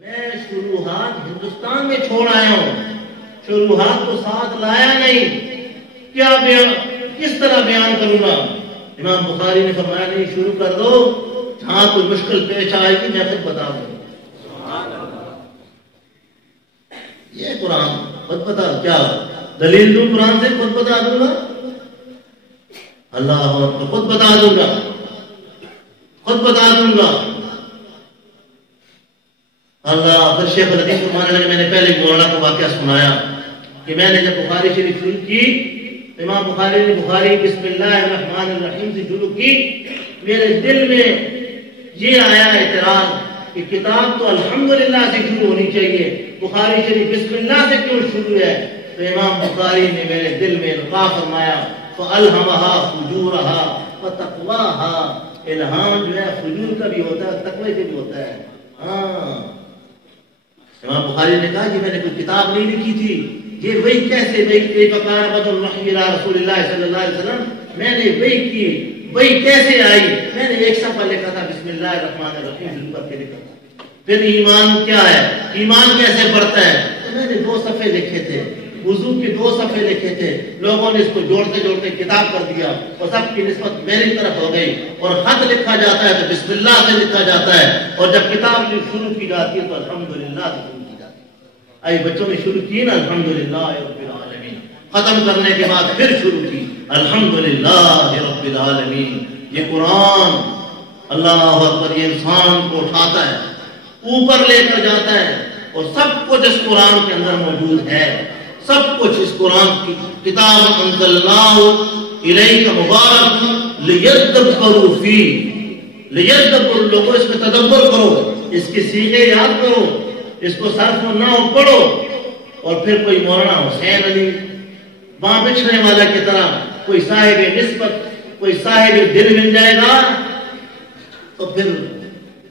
میں شروحات ہندوستان میں چھوڑ آیا ہوں، شروحات کو ساتھ لایا نہیں، کیا کس طرح بیان کروں گا؟ امام بخاری نے فرمایا نہیں، شروع کر دو، جہاں کوئی مشکل پیش آئے گی میں خود بتا دوں۔ یہ قرآن خود بتا، کیا دلیل دوں قرآن سے؟ خود بتا دوں گا، اللہ خود بتا دوں گا، خود بتا دوں گا۔ اللہ پھر شیخ الحدیث فرمانے لگے، میں نے پہلے مولانا کو واقعہ سنایا کہ میں نے جب بخاری شریف شروع کی، امام بخاری نے بخاری بسم اللہ الرحمن الرحیم سے شروع کی، میرے دل میں یہ آیا اعتراض کہ کتاب تو الحمدللہ سے شروع ہونی چاہیے، بخاری شریف بسم اللہ سے کیوں شروع ہے؟ تو امام بخاری نے میرے دل میں القاء فرمایا، فَأَلْهَمَهَا فُجُورَهَا وَتَقْوَاهَا۔ الہام جو ہے فجور کا بھی ہوتا ہے، تقوی کا بھی ہوتا ہے۔ ہاں، امام بخاری نے کہا کہ میں نے کوئی کتاب نہیں لکھی تھی، یہ وہی کیسے وہی فقار بد الرحیم الى رسول اللہ صلی اللہ علیہ وسلم، میں نے وہی کی، وہی کیسے آئی؟ میں نے ایک صفحہ لکھا تھا بسم اللہ الرحمن الرحیم شروع کر کے لکھا تھا۔ پھر ایمان کیا ہے، ایمان کیسے بڑھتا ہے، تو میں نے 2 صفحے لکھے تھے، وضو کے 2 صفحے لکھے تھے، لوگوں نے اس کو جوڑتے جوڑتے کتاب کر دیا اور سب کی نسبت میری طرف ہو گئی، اور خط لکھا جاتا ہے تو بسم اللہ سے لکھا جاتا ہے، اور جب کتاب شروع کی جاتی ہے تو الحمدللہ سے شروع کی جاتی ہے۔ آئی بچوں نے شروع کی نا الحمدللہ رب العالمین، ختم کرنے کے بعد پھر شروع کی الحمدللہ رب العالمین۔ یہ قرآن اللہ اکبر، یہ انسان کو اٹھاتا ہے، اوپر لے کر جاتا ہے، اور سب کچھ اس قرآن کے اندر موجود ہے، سب کچھ اس قرآن کی کتاب انزلناہ الیک مبارک لیدبروا فیہ، لیدبروا، لوگوں اس میں تدبر کرو، اس کے صیغے یاد کرو، اس کو صرف و نحو پڑھو، اور پھر کوئی مولانا حسین علی وہاں بچھنے والا کی طرح کوئی صاحب نسبت، کوئی صاحب دل مل جائے گا تو پھر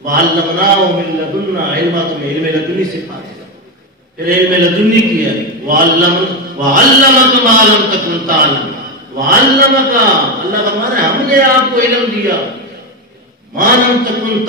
وَعَلَّمْنَاهُ مِن لَدُنَّا عِلْمًا، تمہیں علم لدنی سکھا دے گا۔ پھر علم لدنی کی ہے وَعَلَّمَكَ مَا لَمْ تَكُنْ تَعْلَمُ، وَعَلَّمَكَ، اللہ فرماتا ہے ہم نے آپ کو علم دیا، مَا لَمْ تَكُنْ